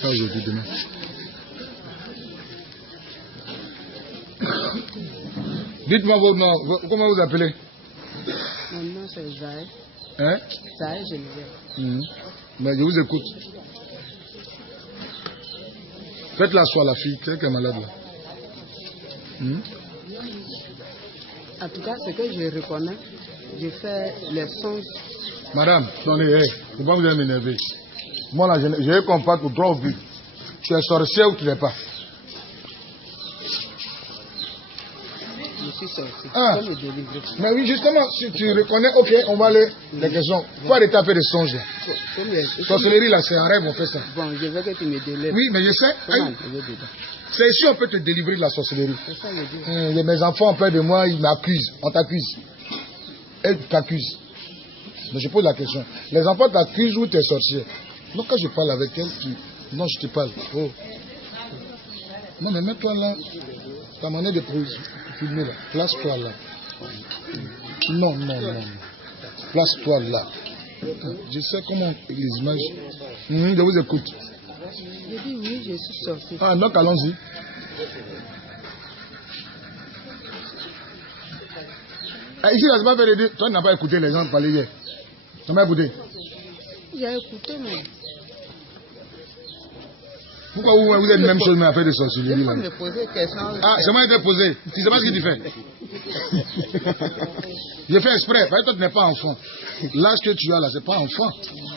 Pas aujourd'hui, demain. Dites-moi votre nom. Comment vous appelez? Mon nom c'est Zahé. Hein? Zahé Geneviève. Mais je vous écoute. Faites-la soir la fille, c'est qu'elle est malade là. En tout cas, ce que je reconnais, je fais les songes. Madame, attendez, il ne faut pas vous m'énerver. Moi là, je compare pour trois buts. Tu es sorcière ou tu n'es pas? Je suis sorcier. Ah. Je peux me délivrer. Mais oui, justement, si tu reconnais, ok, on va aller les questions. Faut arrêter un peu de songes là. Sorcellerie là, c'est un rêve, on fait ça. Bon, je veux que tu me délivres. Oui, mais je sais. Comment je veux dedans? C'est ici on peut te délivrer de la sorcellerie. C'est ça le dire. Mes enfants ont peur de moi, ils m'accusent. On t'accuse. Et tu t'accuses. Mais je pose la question. Les enfants t'accusent ou tu es sorcier? Donc quand je parle avec elle, non, je te parle. Oh. Non, mais mets-toi là. Ta manière de filmer là. Place-toi là. Non. Place-toi là. Je sais comment les images. Je vous écoute. Je dis oui, je suis sorcier. Ah, donc allons-y. Ici, là, c'est pas fait de dire. Toi, tu n'as pas écouté les gens parler hier. Tu n'as pas écouté? J'ai écouté, mais. Pourquoi vous êtes même chose, mais à faire des sorcelleries Il là? faut me poser question. Ah, c'est moi qui t'ai posé. Tu sais pas ce que tu fais? Je fais exprès. Parce que toi, tu n'es pas enfant. L'âge que tu as là, c'est pas enfant.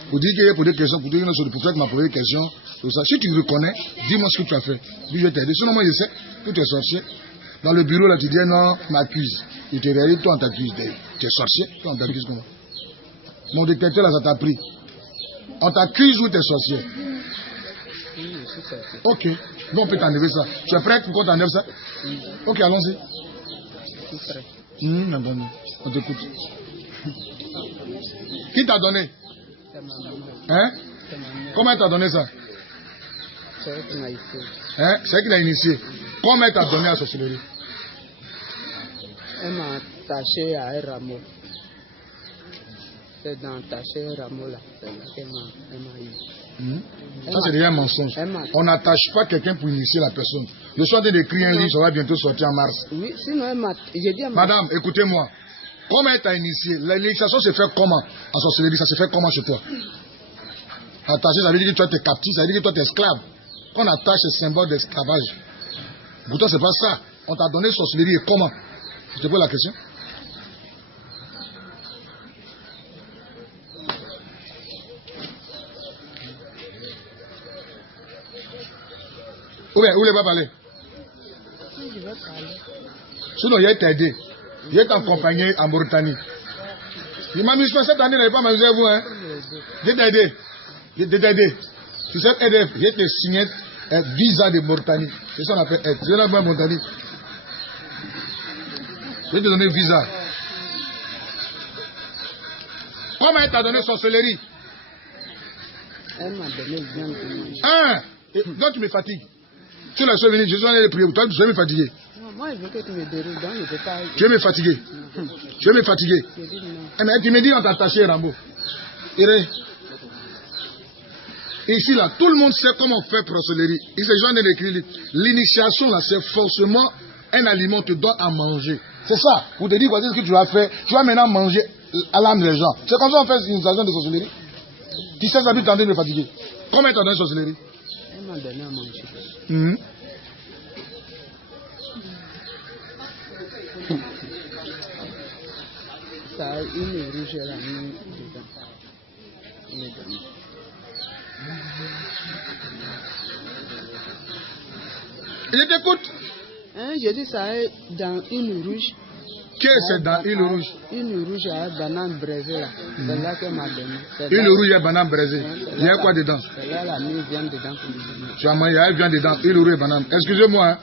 Pour dire qu'il y a des questions, pour dire qu'il y a pour toi, tu m'as posé des questions. Tout ça. Si tu me reconnais, dis-moi ce que tu as fait. Puis je vais t'aider. Sinon, moi, je sais que tu es sorcier. Dans le bureau, là, tu dis non, tu m'accuses. Il te réalise, toi, on t'accuse. Tu es sorcier, toi, on t'accuse comment? Mon détecteur, là, ça t'a pris. On t'accuse ou tu es sorcier? Oui, je suis sorcier. Ok. Bon, on peut t'enlever ça. Tu es prêt pour qu'on t'enlève ça? Ok, allons-y. Je suis prêt. On t'écoute. Qui t'a donné? C'est ma maman. Hein? C'est ma mère. Comment elle t'a donné ça? C'est elle qui m'a initié. Hein? C'est elle qui l'a initié. Comment elle t'a donné la sorcellerie? Elle m'a attaché à un rameau. C'est dans attaché un rameau là. C'est là qu'elle m'a eu. Ça, c'est déjà un mensonge. On n'attache pas quelqu'un pour initier la personne. Je suis en train d'écrire un livre, ça va bientôt sortir en mars. Oui, sinon elle m'a. J'ai dit à ma. Madame, écoutez-moi. Comment elle t'a initié? L'initiation se fait comment? En sorcellerie, ça se fait comment chez toi? Attaché, ça veut dire que toi, tu es captif, ça veut dire que toi, tu es esclave. Quand on attache, c'est symbole d'esclavage. Pourtant, c'est pas ça. On t'a donné sorcellerie et comment? Je te pose la question. Où vous voulez pas parler? Oui, je vais parler. Sinon, il t'a aidé. Il est accompagné en Mauritanie. Il m'a mis cette année, il n'avait pas m'amuser vous. Hein? Je t'ai aidé. Tu sais, EDF, je t'ai signé un visa de Mauritanie. C'est ça qu'on appelle aide. Je vais Mauritanie. Je vais te donner un visa. Comment elle t'a donné sorcellerie? Elle m'a donné bien de manger. Hein? Donc tu me fatigues. Tu l'as venu, je suis allé prier pour toi, tu vas me fatiguer. Non, moi je veux que tu me dérives, donc je ne peux pas. Tu veux me fatiguer? Tu veux me fatiguer? Je dis non. Mais tu me dis on t'a attaché Rambo. Ici là, tout le monde sait comment on fait sorcellerie. Il s'est jamais écrit l'initiation là, c'est forcément un aliment que tu dois à manger. C'est ça. Pour te dire voici ce que tu vas faire. Tu vas maintenant manger à l'âme des gens. C'est comme ça qu'on fait une initiation de sorcellerie. Tu sais ça veut t'en de me fatiguer. Comment t'as donné sorcellerie? Elle m'a donné à manger. Ça a une rouge elle a mis dedans. Elle me donne. Je t'écoute. Hein, je dis ça est dans une rouge. Qu'est-ce que c'est dans une rouge? Une rouge à banane braisée là. C'est là qu'elle m'a donné. Une rouge à banane braisée. Il y a quoi dedans? C'est là la mise viande dedans pour le donner. Tu as mangé, elle vient dedans. Une rouge et banane. Excusez-moi, hein.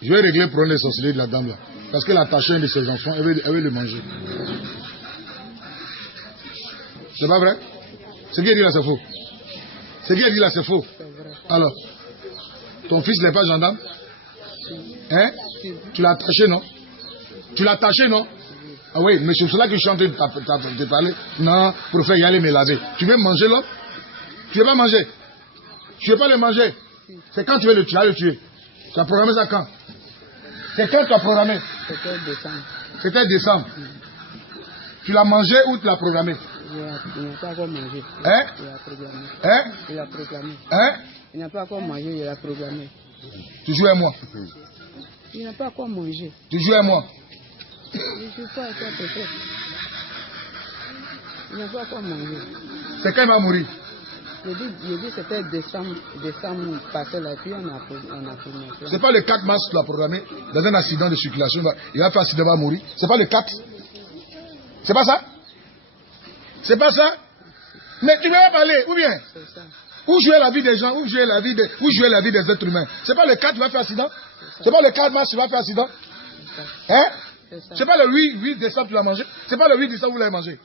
Je vais régler le problème de sorcellerie de la dame là. Parce qu'elle a attaché un de ses enfants, elle veut le manger. C'est pas vrai? Ce qu'il dit là, c'est faux. Ce qu'il dit là, c'est faux. C'est vrai. Alors, ton fils n'est pas gendarme? Hein? Tu l'as attaché, non? Tu l'as attaché, non? Ah oui, mais c'est cela que je suis en train de te parler. Non, pour faire y aller me laver. Tu veux manger l'homme? Tu ne veux pas manger. Tu ne veux pas le manger. C'est quand tu veux le tuer. Tu vas le tuer. Tu as programmé ça quand? C'est quand tu as programmé? C'était décembre. C'était décembre. Tu l'as mangé ou tu l'as programmé? Il n'a pas encore mangé. Hein? Il a programmé. Hein? Il a proclamé. Hein? Il n'a pas encore mangé, il a programmé. Tu joues à moi. Il n'a pas encore mangé. Tu joues à moi. Je ne suis pas à toi peut-être. Il n'a pas encore mangé. C'est quand il va mourir. Je dis c'était décembre passé là, puis on a programmé. C'est pas le 4 mars que tu l'as programmé dans un accident de circulation. Il va faire accident, il va mourir. C'est pas le 4. C'est pas ça? C'est pas ça? Mais tu veux pas parler, ou bien? C'est ça. Où jouer la vie des gens, où jouer la vie des êtres humains. C'est pas le 4 qui va faire accident? C'est pas le 4 mars qui va faire accident? Hein? C'est pas le 8 décembre que tu l'as mangé? C'est pas le 8 décembre que vous l'avez mangé?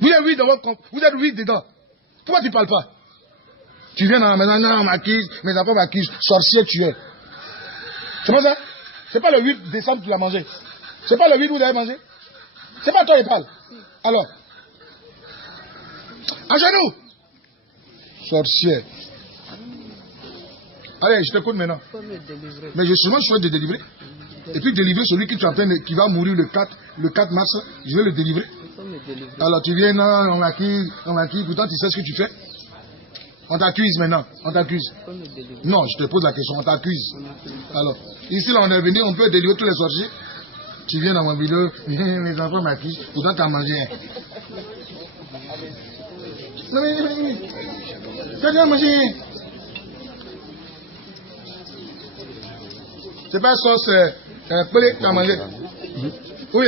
Vous êtes 8 dans votre compte, vous êtes 8 dedans. Pourquoi tu ne parles pas? Tu viens dans la maison, non, on m'accuse, mes enfants m'accusent, sorcier tu es. C'est pas ça? C'est pas le 8 décembre que tu l'as mangé. C'est pas le 8 où vous l'avez mangé. C'est pas toi qui parle. Alors, à genoux. Sorcier. Allez, je t'écoute maintenant. Mais justement, je souhaite te délivrer. Et puis délivrer celui qui va mourir le 4 mars, je vais le délivrer. Alors tu viens, non, on m'accuse, pourtant tu sais ce que tu fais. On t'accuse maintenant, on t'accuse. Non, je te pose la question, on t'accuse. Alors, ici là on est venu, on peut délivrer tous les sorciers. Tu viens dans mon vidéo, mes enfants m'accusent, pourtant tu as mangé un. Non mais, tu as mangé un. C'est pas sauce, pelé, tu as mangé. Oui,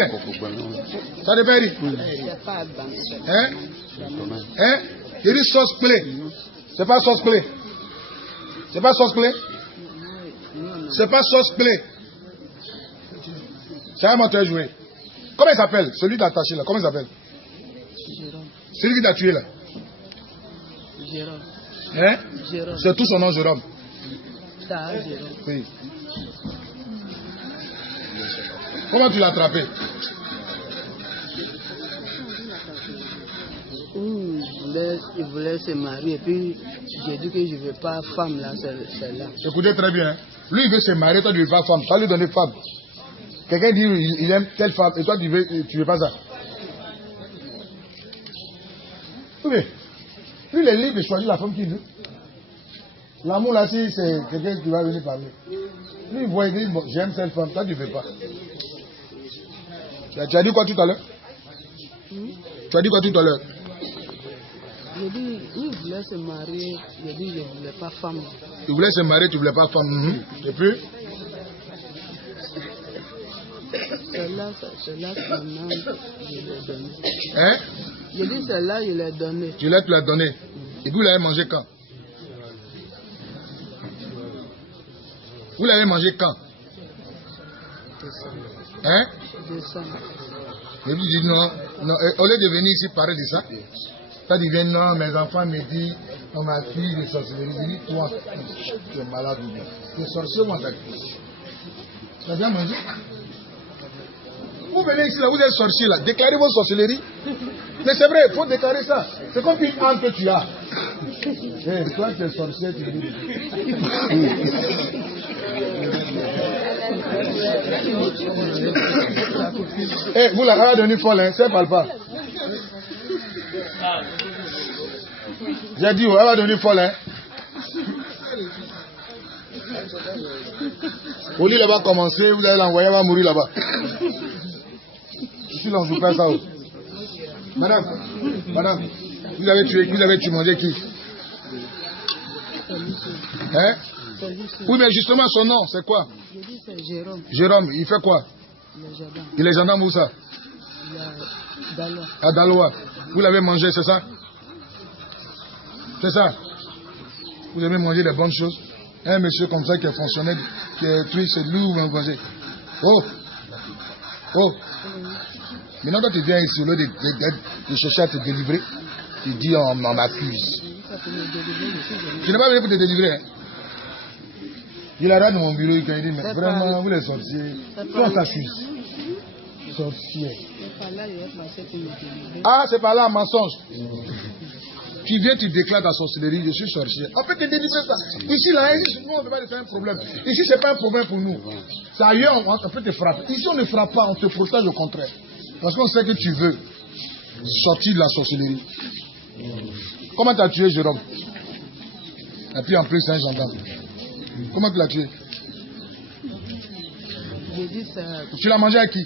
ça dépend. Hein? Hein? Il dit sauce pelé. C'est pas sauce pelé. C'est pas sauce pelé. C'est pas sauce pelé. C'est un moteur joué. Comment il s'appelle? Celui d'attaché là, comment il s'appelle? Jérôme. Celui qui t'a tué là. Jérôme. Hein? Jérôme. C'est tout son nom, Jérôme. Ça, Jérôme. Oui. Comment tu l'as attrapé? Il voulait se marier, puis j'ai dit que je ne veux pas femme là, celle-là. Écoutez très bien. Hein? Lui, il veut se marier, toi, tu ne veux pas femme. Tu vas lui donner femme. Quelqu'un dit il aime telle femme, et toi, tu veux pas ça. Oui. Lui, il est libre de choisir la femme qu'il veut. L'amour, là, si c'est quelqu'un qui va venir parler. Lui, il voit, il dit, bon, j'aime cette femme, toi, tu ne veux pas. Tu as dit quoi tout à l'heure? Tu as dit quoi tout à l'heure? J'ai dit, il voulait se marier, j'ai dit, je ne voulais pas femme. Il voulait se marier, tu ne voulais pas femme. Et puis? Celle-là, maintenant, je l'ai donné. Hein? J'ai dit, celle-là, je l'ai donné. Tu l'as donné. Et puis, vous l'avez mangé quand? Vous l'avez mangé quand? Hein? Décembre. Et puis, il dit non. Au lieu de venir ici parler de ça, quand il vient, non, mes enfants me disent, on m'accuse de sorcellerie. Je dis, toi, tu es malade ou bien? Les sorciers vont t'accuser. Tu as bien mangé? Vous venez ici, là, vous êtes sorcier, là, déclarez vos sorcelleries. Mais c'est vrai, il faut déclarer ça. C'est comme une âme que tu as. Hey, toi, tu es sorcier, tu dis. Eh, vous l'avez donné folle, hein, ça ne parle pas. J'ai dit, elle va devenir folle, hein. Au lit, là-bas, commencer, vous allez l'envoyer, elle va mourir là-bas. Ici, là, on ne joue pas ça. Madame, vous avez tué mangé qui? Hein? Oui, mais justement, son nom, c'est quoi? J'ai dit, c'est Jérôme. Jérôme, il fait quoi? Il est gendarme où ça? Il est Daloa. À Daloa. Vous l'avez mangé, c'est ça? C'est ça? Vous aimez manger des bonnes choses? Un monsieur comme ça qui est fonctionnaire, qui est truc, c'est lui où vous mangez. Oh! Maintenant, toi, tu viens ici, au lieu de chercher à te délivrer, tu dis on m'accuse. Tu n'es pas venu pour te délivrer, hein? Il arrête dans mon bureau, il dit, mais vraiment, vous les sorciers, on t'accuse. Sorcier. Ah, c'est par là un mensonge. Tu viens, tu déclares ta sorcellerie, je suis sorcier. On peut te délivrer ça. Ici, là, nous, on ne peut pas te faire un problème. Ici, ce n'est pas un problème pour nous. C'est ailleurs, on peut te frapper. Ici, on ne frappe pas, on te protège au contraire. Parce qu'on sait que tu veux sortir de la sorcellerie. Comment tu as tué Jérôme? Et puis en plus, c'est un gendarme. Comment tu l'as tué? J'ai dit ça Tu l'as mangé à qui?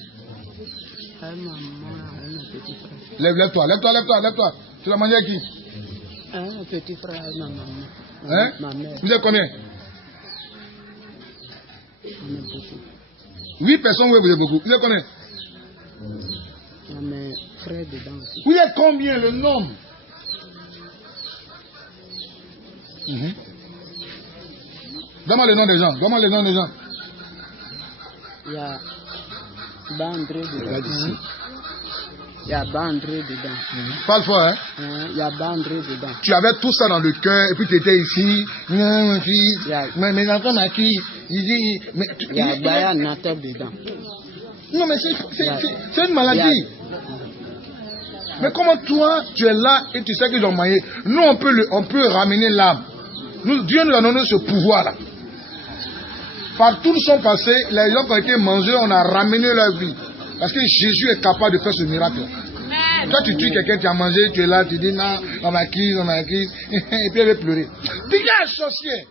à maman, à un petit frère. Lève-toi, lève-toi, lève-toi, lève-toi. Tu l'as mangé à qui? À un petit frère, à ma maman. Hein? Ma mère. Vous êtes combien? On est beaucoup. 8 personnes, oui, vous êtes beaucoup. Vous êtes combien? Il y a mes frères dedans aussi. Vous êtes combien, le nombre? Donne-moi le nom des gens. Donne-moi le nom des gens. Il y a Bandré dedans. Il y a Bandré dedans. Parle fort, hein? Il y a Bandré dedans. Tu avais tout ça dans le cœur et puis tu étais ici. Mon fils, Yeah. mes enfants m'a qui? Il dit. Mais, Il y a Baya Natal dedans. non, mais c'est une maladie. Mais comment toi, tu es là et tu sais qu'ils ont maillé? Nous, on peut ramener l'âme. Dieu nous a donné ce pouvoir-là. Partout nous sont passés, les gens qui ont été mangés, on a ramené leur vie. Parce que Jésus est capable de faire ce miracle. Toi, tu tues quelqu'un, tu as mangé, tu es là, tu dis non, on m'a acquise, et puis elle veut pleurer. Dégage, sorcier!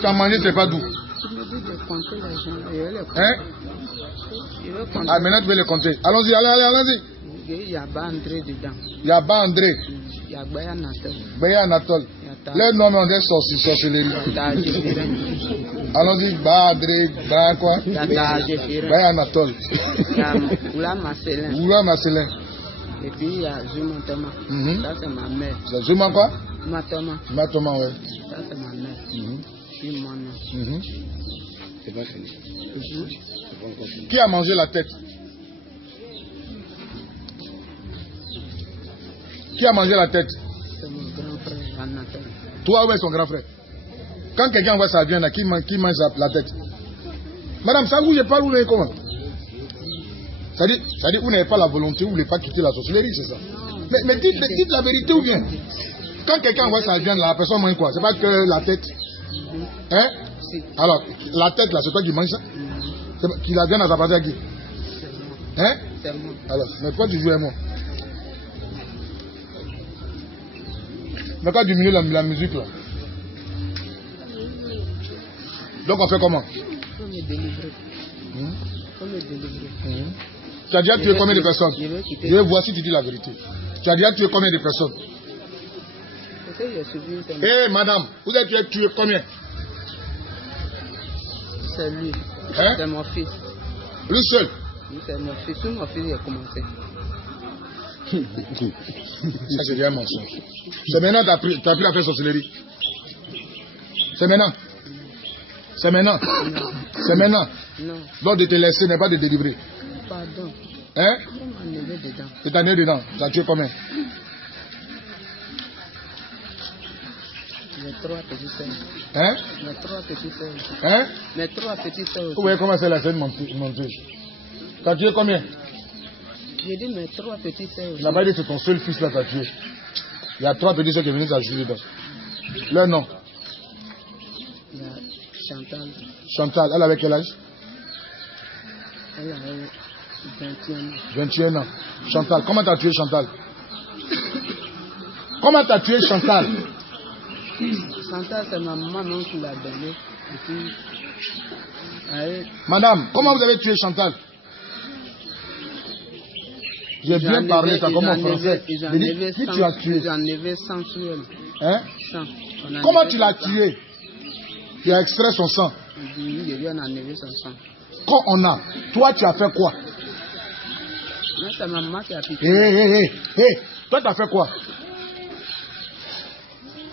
Tu as mangé, c'est pas d'où? Tu me dis de compter les gens. Je vais les compter. Hein? Je vais compter. Ah, maintenant tu veux les compter. Allons-y, allez-y. Il y a Bandré dedans. Il y a André, Il y a Baya Natal. Béa Anatole. Les noms ont des sorcelleries. Allons-y, André, quoi? Il y a Tajefira. Béa Anatole. Il y a Oula Marcelin. Oula Marcelin. Et puis il y a Zuma Thomas. Ça c'est ma mère. C'est Zuma quoi? Matoma. Matoma, ouais. Ça c'est ma mère. Puis mon nom. C'est pas fini. Qui a mangé la tête? Qui a mangé la tête? C'est mon grand frère Anatole. Toi ou est son grand frère? Quand quelqu'un voit sa viande, qui mange la tête? Madame, ça vous, je parle, vous n'avez comment? C'est-à-dire, vous n'avez pas la volonté, vous ne voulez pas quitter la sorcellerie, c'est ça? Mais dites la vérité ou bien? Quand quelqu'un voit sa viande, la personne mange quoi? C'est pas que la tête? Hein? Si. Alors, la tête là, c'est toi qui manges ça? Qui la viande, ça appartient à qui? Hein? C'est moi. Alors, mais pourquoi tu joues à moi? Mais quand tu diminues la musique là. Donc on fait comment? Faut me délivrer. Faut me délivrer. Tu as déjà tué combien de personnes? Je vais quitter. Je vais voir si tu dis la vérité. Tu as déjà tué combien de personnes? Parce que j'ai suivi une semaine. Hé madame, vous avez tué combien? C'est lui. Hein? C'est mon fils. Lui seul? Oui, c'est mon fils. Tout mon fils il a commencé. Ça c'est bien un mensonge. C'est maintenant que tu as pris la faire sorcellerie. C'est maintenant. C'est maintenant. C'est maintenant. Non. Donc de te laisser n'est pas de délivrer. Pardon. Hein? On m'a enlevé dedans. Tu t'en es dedans. Tu as tué combien? Mes 3 petits sœurs. Hein? Mes 3 petits sœurs. Hein? Mes 3 petits sœurs Vous aussi. voyez comment c'est la scène menteuse. Tu as tué combien? J'ai dit mes 3 petits sœurs Tu aussi. n'as pas dit que c'est ton seul fils là que tu as tué. Il y a 3 petits soeurs qui sont venus t'ajouter dedans. Leur nom? Il y a Chantal. Chantal, elle avait quel âge? Elle a 21 ans. 21 ans. Chantal, comment tu as tué Chantal? Comment tu as tué Chantal? Chantal, c'est ma maman qui l'a donné. Et puis, elle, Madame, comment vous avez tué Chantal? J'ai bien parlé, ça comme en français. Ils ont J'ai dit, enlevé qui 100, tu as tué? ils ont enlevé 100 sur elle. Hein? 100. On a Comment enlevé tu l'as 100. tué? Tu as extrait son sang. Oui, je lui en ai enlevé son sang. Quand on a, toi tu as fait quoi? Non, c'est ma maman qui a piqué. Hé, toi tu as fait quoi?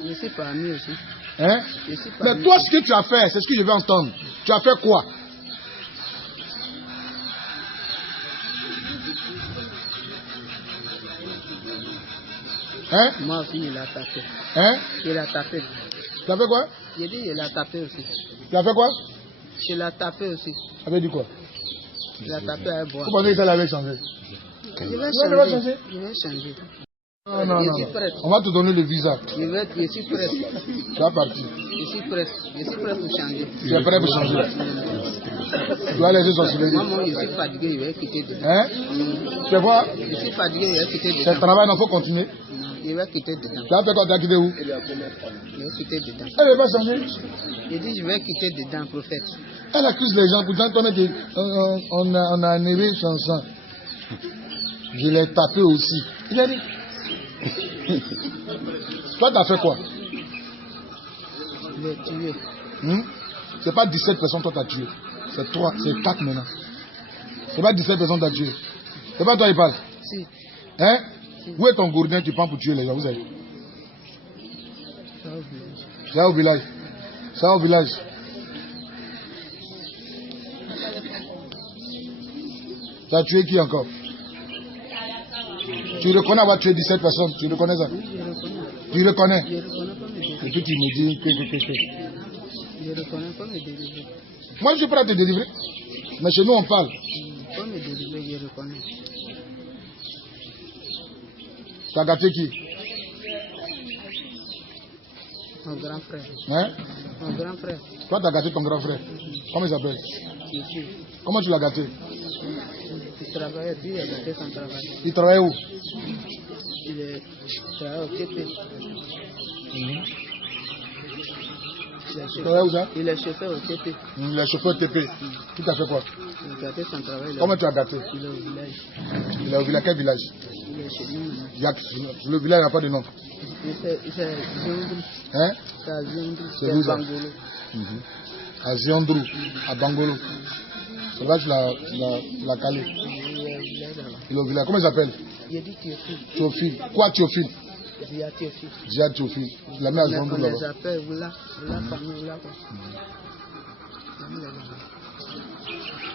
Je suis parmi aussi. Hein? Je suis Mais parmi. toi ce que tu as fait, c'est ce que je veux entendre. Tu as fait quoi? Hein? Moi aussi, il a tapé. Hein? Il a tapé. Tu as fait quoi? J'ai dit, il a tapé aussi. Tu as fait quoi? Il a tapé aussi. Ça veut dire quoi? Il a tapé à boire. Vous pensez que ça l'avait changé? Je vais Tu vas changer? Je vais changer. Non, non, Je non. suis prête. On va te donner le visa. Je suis prête. Tu vas partir. Je suis prête. Je suis prête pour changer. Tu es prêt pour changer. Tu vas laisser sorcellerie. Maman, je suis fatigué, je vais quitter dedans. Hein? Tu vois? Je suis fatigué, je vais quitter C'est dedans. le travail, il faut continuer. Non, je vais quitter dedans. Tu as fait quoi? Tu as quitté où? Je vais quitter dedans. Elle ne va pas changer. Je dis, je vais quitter dedans, prophète. Elle accuse les gens. Pourtant, on a annulé son sang. Je l'ai tapé aussi. Il a dit. Toi, tu as fait quoi? Je l'ai tué. C'est pas 17 personnes que toi tu as tué. C'est 3, c'est 4 maintenant. C'est pas 17 personnes que tu as tué. C'est pas toi qui parle. Si. Hein? Où est ton gourdin que tu prends pour tuer les gens? Vous avez? C'est au village. C'est au village. Tu as tué qui encore? Tu reconnais avoir tué 17 personnes. Tu reconnais ça? Oui, je reconnais. Tu reconnais? Je reconnais pas mes délivrer. Et puis tu me dis que. Je reconnais pas mes délivrer. Moi je suis prêt à te délivrer. Mais chez nous on parle. Pas mes délivrer, je reconnais. Tu as gâté qui? Mon grand frère. Hein? Mon grand frère. Toi tu as gâté ton grand frère. Comment il s'appelle? Jésus. Comment tu l'as gâté? Il travaillait, lui, il a gâté son travail. Il travaille où? Il est travaillé au TP. Il travaille où ça? Il est chauffeur au TP. Il est chauffeur TP. Tu t'as fait quoi? Il a gâté son travail. Comment tu as gâté? Il est au village. Il est au village. Quel village? Il est chez nous. Le village n'a pas de nom. C'est Ziondrou. Hein? C'est à Ziondrou. C'est C'est où à ça? Bangolo. À Ziondrou, à Bangolo. C'est là que tu l'as calé. Il est au village. Comment il s'appelle? Il a dit Théophile. Théophile. Quoi Théophile? Zia Théophile. Zia Théophile. Il l'a mis à On Ziondrou les là-bas. appelle Oula. Oula, famille Oula.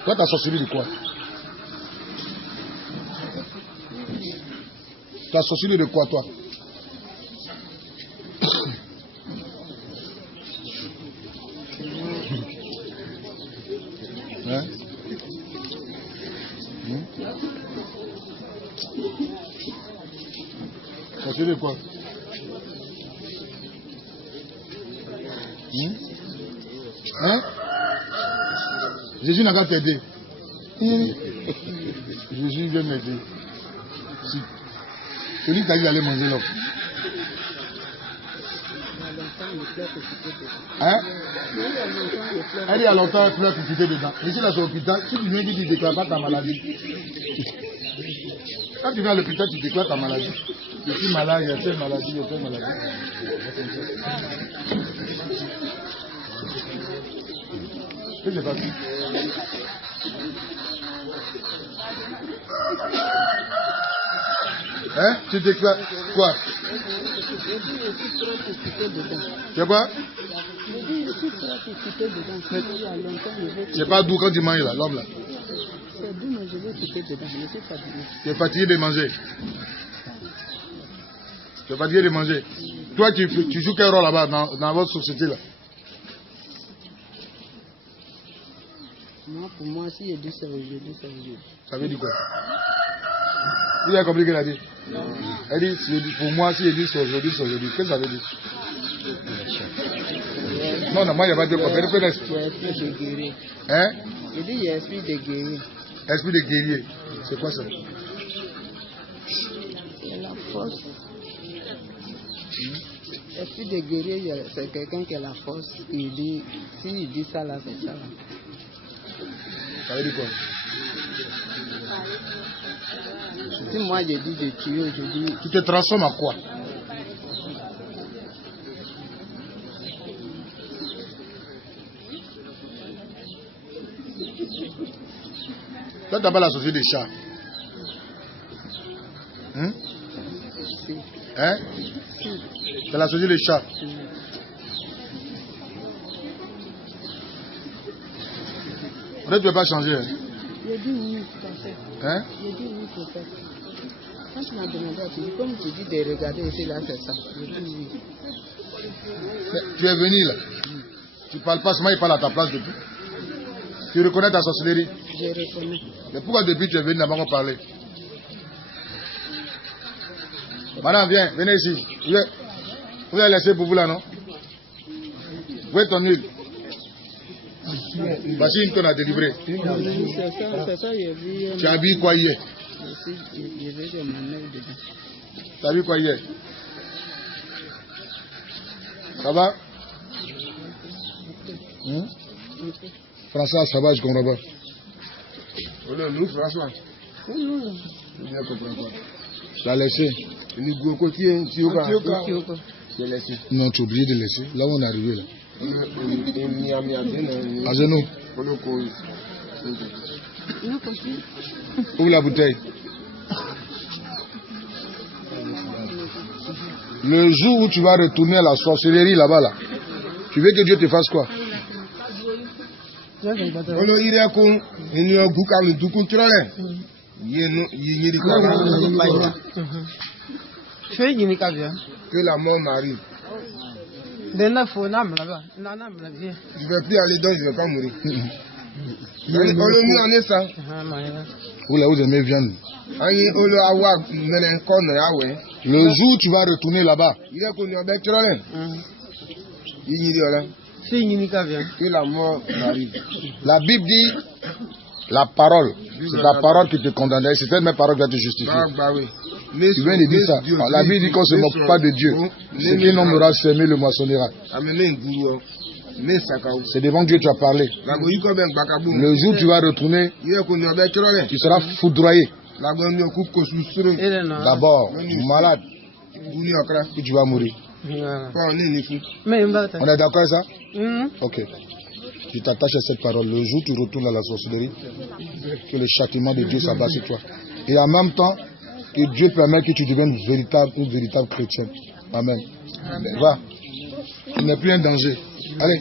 Toi, tu as sorcelé de quoi? Tu as sorcelé de quoi, toi? Hein? Sorcelé de quoi? Hein? Jésus n'a qu'à t'aider. Jésus vient m'aider. Si. Celui qui t'a dit d'aller manger l'homme. Hein? Elle dit à longtemps, elle pleure pour quitter dedans. Ici, là, c'est l'hôpital. Si tu viens dire que tu ne déclares pas ta maladie. Quand tu viens à l'hôpital, tu déclares ta maladie. Je suis malade, il y a telle maladie, il y a telle maladie. Qu'est-ce qui s'est passé? Hein? Tu déclares quoi? C'est quoi? C'est pas doux quand tu manges là, l'homme là. C'est doux, mais je vais quitter dedans. Je suis fatigué. Tu es fatigué de manger. Tu es fatigué de manger. Toi, tu joues quel rôle là-bas dans votre société là? Moi, pour moi, si je dis ça aujourd'hui, ça aujourd'hui. Ça veut dire quoi? Vous avez compris ce qu'elle a dit? Elle dit, pour moi, si je dis ça aujourd'hui, c'est aujourd'hui. Qu'est-ce que ça veut dire? Non, non, moi, il n'y a pas de quoi. Il y a esprit de guerrier. Hein? Je dis, il y a esprit de guerrier. Esprit de guerrier. C'est quoi ça? C'est la force. Esprit de guerrier, c'est quelqu'un qui a la force. Il dit, s'il dit ça là, c'est ça là. Ça veut dire quoi? Si moi je dis de tuer, je dis... Tu te transformes en quoi? Toi, tu n'as pas la société des chats. Hein? Hein? C'est la société des chats. Peut-être que tu ne peux pas changer. Hein? Je dis oui, tout à fait. Hein? Je dis oui, tout à fait. Quand tu m'as demandé, tu dis, comme tu dis de regarder ici, là, c'est ça. Je dis oui. Mais tu es venu là. Tu ne parles pas seulement, il parle à ta place depuis. Tu reconnais ta sorcellerie. Je reconnais. Mais pourquoi depuis tu es venu là-bas parler? Madame, viens, venez ici. Vous avez laissé pour vous là, non? Où est ton huile? Voici une tonne à délivrer. C'est ça, j'ai vu. Tu as habillé quoi hier? J'ai vu que mon œil dedans. Tu as vu quoi hier? Ça va? François, ça va, je comprends pas. Nous, François. Non. Je ne comprends pas. Tu l'as laissé? J'ai laissé. Non, tu es obligé de laisser. Là où on est arrivé, là. À genoux. Ouvre la bouteille. Le jour où tu vas retourner à la sorcellerie là-bas, là, tu veux que Dieu te fasse quoi? Que la mort m'arrive. Je ne vais plus aller donc je ne vais pas mourir. On le met en ça. Vous aimez viande. Le jour où tu vas retourner là-bas, que la mort m'arrive. la Bible dit la parole. C'est la parole qui te condamne. C'est cette même parole qui va te justifier. Tu viens de dire ça. La Bible dit qu'on ne se moque pas de Dieu. Ce qu'un homme aura semé, le moissonnera. C'est devant Dieu que tu as parlé. Le jour où tu vas retourner, tu seras foudroyé. D'abord, malade. Puis tu vas mourir. On est d'accord avec ça? Ok. Tu t'attaches à cette parole. Le jour où tu retournes à la sorcellerie, que le châtiment de Dieu s'abat sur toi. Et en même temps, que Dieu permet que tu deviennes une véritable chrétienne. Amen. Va. Il n'est plus un danger. Allez.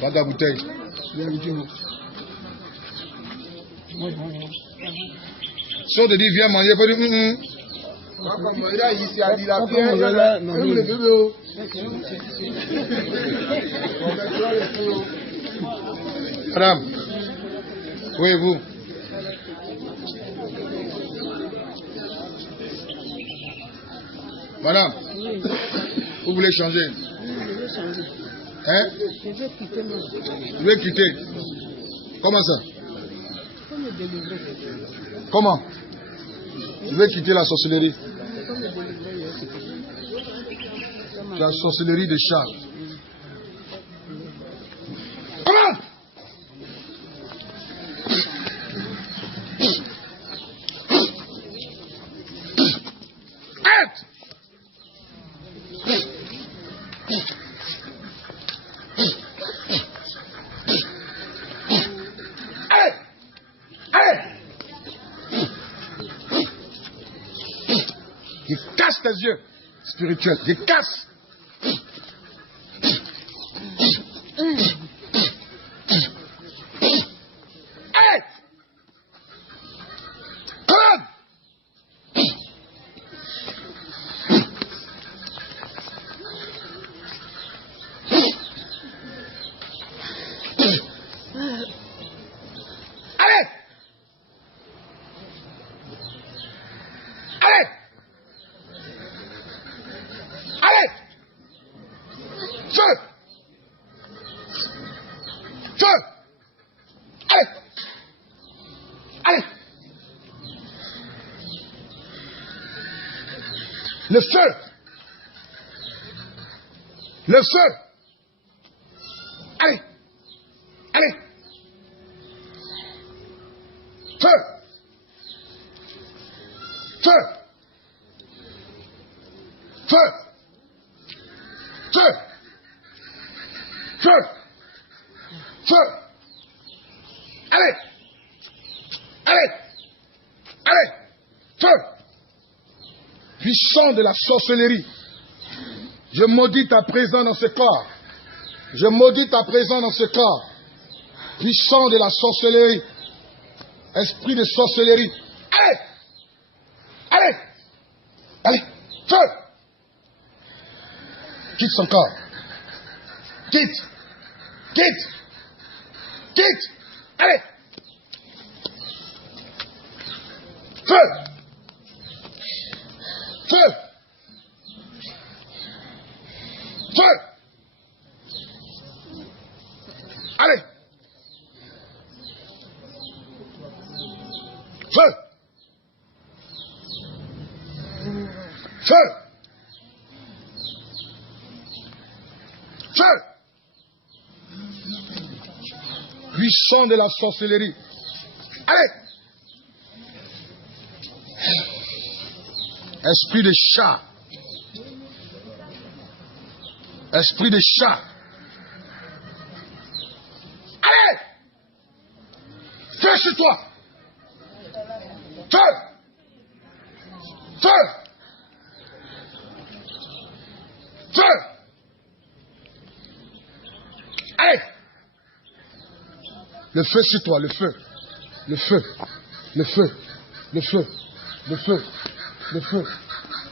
Va ta bouteille. Si on te dit viens manger, il faut dire Madame, où est vous? Madame, vous voulez changer? Hein? Je vais quitter. Comment ça? Comment? Je vais quitter la sorcellerie. La sorcellerie des chats. Comment? Je casse tes yeux spirituels. Je casse. Le feu. Le feu. Allez. Allez. Feu. Feu. Feu. Feu. Feu. Feu. Allez. Allez. Allez. Feu. Puissant de la sorcellerie. Je maudis ta présence dans ce corps. Je maudis ta présence dans ce corps. Puissant de la sorcellerie. Esprit de sorcellerie. Allez. Allez. Allez. Feu. Quitte son corps. Quitte. Quitte. Quitte. Allez. Feu. Feu. Feu. Allez. Feu. Feu. Feu. Puissant de la sorcellerie. Allez. Esprit de chat. Esprit de chat. Allez. Feu sur toi. Feu. Feu. Feu. Allez. Le feu sur toi, le feu. Le feu. Le feu. Le feu. Le feu. Le feu.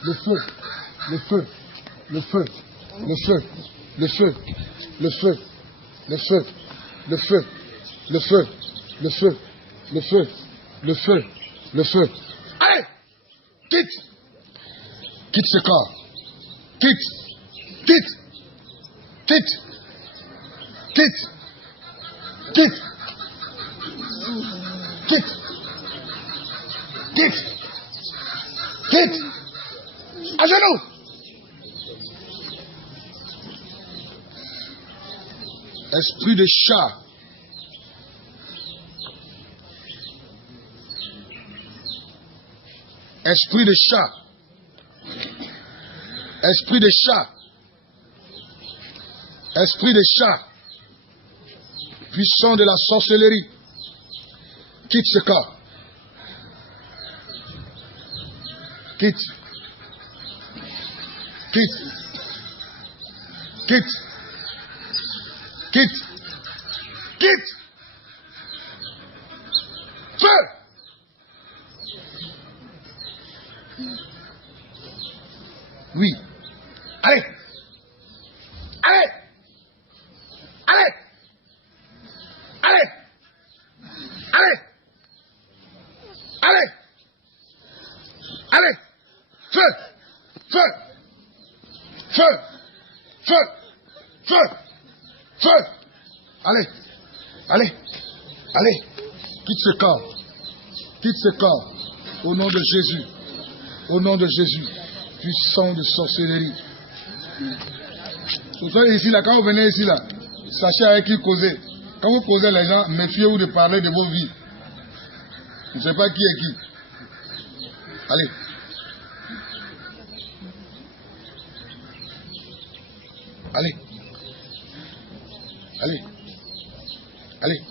Le feu. Le feu. Le feu. Le feu. Le feu. Le feu. Le feu. Le feu. Le feu. Le feu. Le feu. Le feu. Le feu. Allez. Quitte. Quitte ce corps. Quitte. Quitte. Quitte. Quitte. Quitte. Quitte. Quitte. Quitte. À genoux. Esprit de chat. Esprit de chat. Esprit de chat. Esprit de chat. Puissant de la sorcellerie. Quitte ce corps. Quitte. Quitte. Quitte. Quitte. Quitte. Feu. Oui. Allez. Allez. Allez. Allez. Allez. Allez. Allez. Feu. Feu. Feu. Feu. Feu. Feu. Allez. Allez. Allez. Quitte ce corps. Quitte ce corps. Au nom de Jésus. Au nom de Jésus. Puissant de sorcellerie. Vous savez ici, là, quand vous venez ici, là, sachez avec qui causer. Quand vous causez les gens, méfiez-vous de parler de vos vies. Je ne sais pas qui est qui. Allez. Allez. Allez. Allez.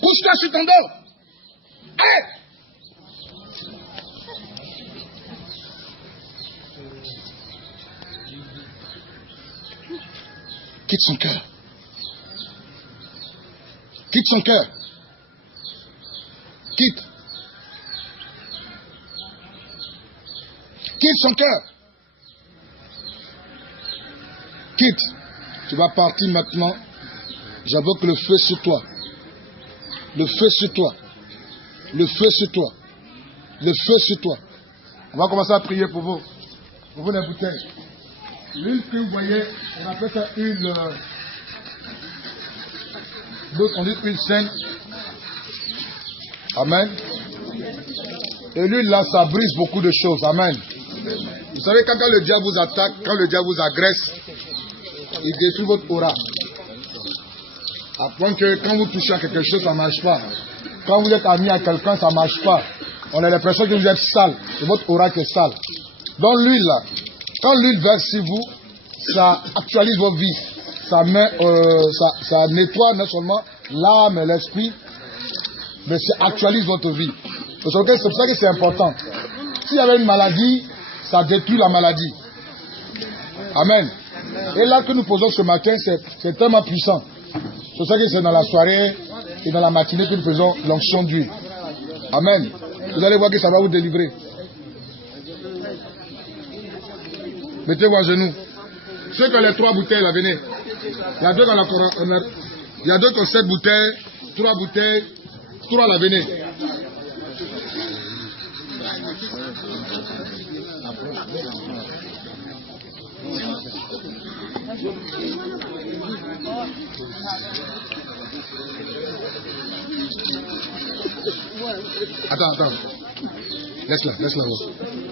Couche-toi sur ton dos. Allez. Quitte son cœur. Quitte son cœur. Quitte. Quitte son cœur. Quitte. Tu vas partir maintenant. J'invoque le feu sur toi. Le feu sur toi. Le feu sur toi. Le feu sur toi. On va commencer à prier pour vous. Pour vous les bouteilles. L'huile que vous voyez, on appelle ça huile. D'autres on dit huile saine. Amen. Et l'huile là, ça brise beaucoup de choses. Amen. Vous savez, quand le diable vous attaque, quand le diable vous agresse, il détruit votre aura. Après que quand vous touchez à quelque chose, ça ne marche pas. Quand vous êtes ami à quelqu'un, ça ne marche pas. On a l'impression que vous êtes sale. C'est votre aura qui est sale. Donc l'huile là, quand l'huile verse sur vous, ça actualise votre vie. Ça nettoie non seulement l'âme et l'esprit, mais ça actualise votre vie. C'est pour ça que c'est important. S'il y avait une maladie, ça détruit la maladie. Amen. Et là que nous posons ce matin, c'est tellement puissant. C'est pour ça que c'est dans la soirée et dans la matinée que nous faisons l'onction d'huile. Amen. Vous allez voir que ça va vous délivrer. Mettez-vous à genoux. Ceux qui ont les 3 bouteilles, là, venez. Il y a 2 dans la il y a 2 qui ont 7 bouteilles, 3 bouteilles, 3 là, venez. Attends. Laisse-la voir.